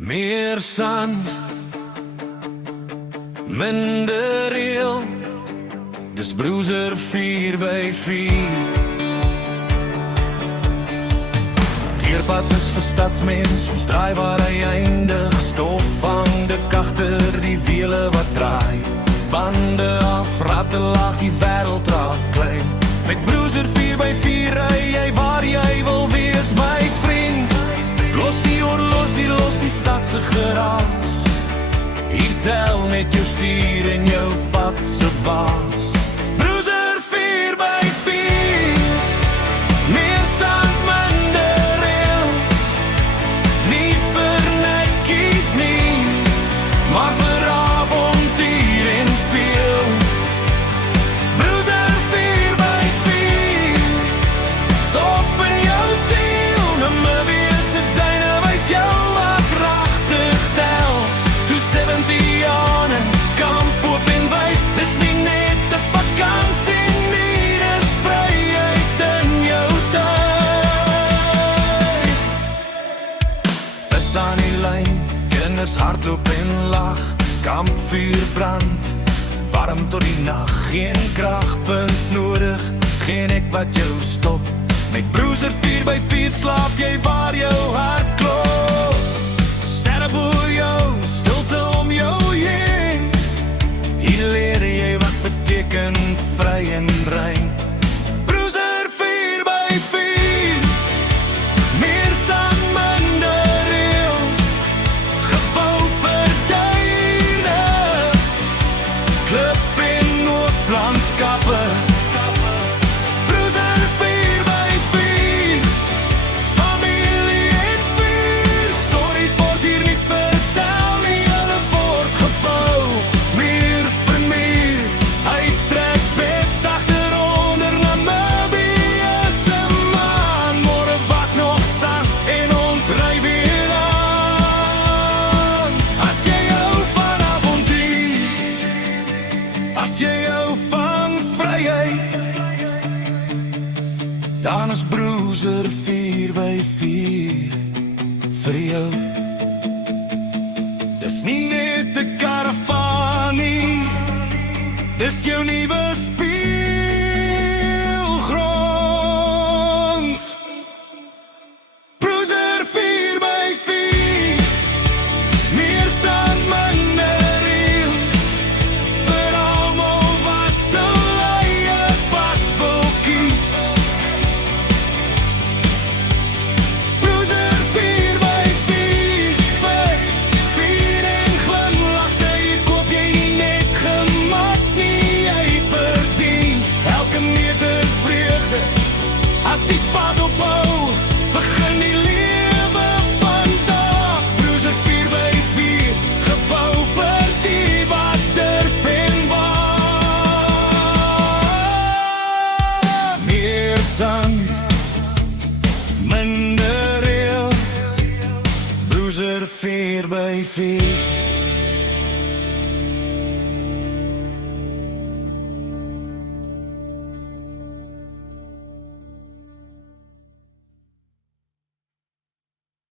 Meer sand, minder reël. Dis Bruiser 4x4. Teerpad is vir stadsmens, ons draai waar hy eindig. Stof vang dik agter die wiele wat draai. Bande af, ratte lag, die wêreld raak klein. Met Bruiser 4x4 ry jy waar jy wil wees, my vriend. Los die horlosie, los die stad se geraas. Hier tel net jou stuur en jou pad se baas. Bruiser 4x4. Meer sand, minder reëls. Nie vir netjies nie, maar vir avontuur en speels. Bruiser 4x4. Stof in jou siel, Namibia se duine wys jou wat pragtig tel. 270 aan en kamp oop en wyd. Dis nie net 'n vakansie nie, dis vryheid in jou tyd. Vis aan die lyn, kinders hardloop en lag. Kampvuur brand, warm tot die nag. Geen kragpunt nodig, geen ek wat jou stop. Met Bruiser 4x4 slaap jy waar jou hart klop. Sterre bo jou, stilte om jou heen. Hier leer jy wat beteken vry en rein. Bruiser 4x4. Meer sand, minder reëls. Gebou vir duine. Klip en ooplandskappe. Bruiser 4x4. Familie en vuur. Stories word hier nie vertel nie, hulle word gebou. Muur vir muur. Hy trek bed agteronder Namibië se maan. Môre wag nog sand en ons ry weer aan. As jy hou van avontuur, as jy hou van vryheid, dan is Bruiser 4x4 vir jou. Dis nie net 'n karavaan nie, dis jou nuwe spier.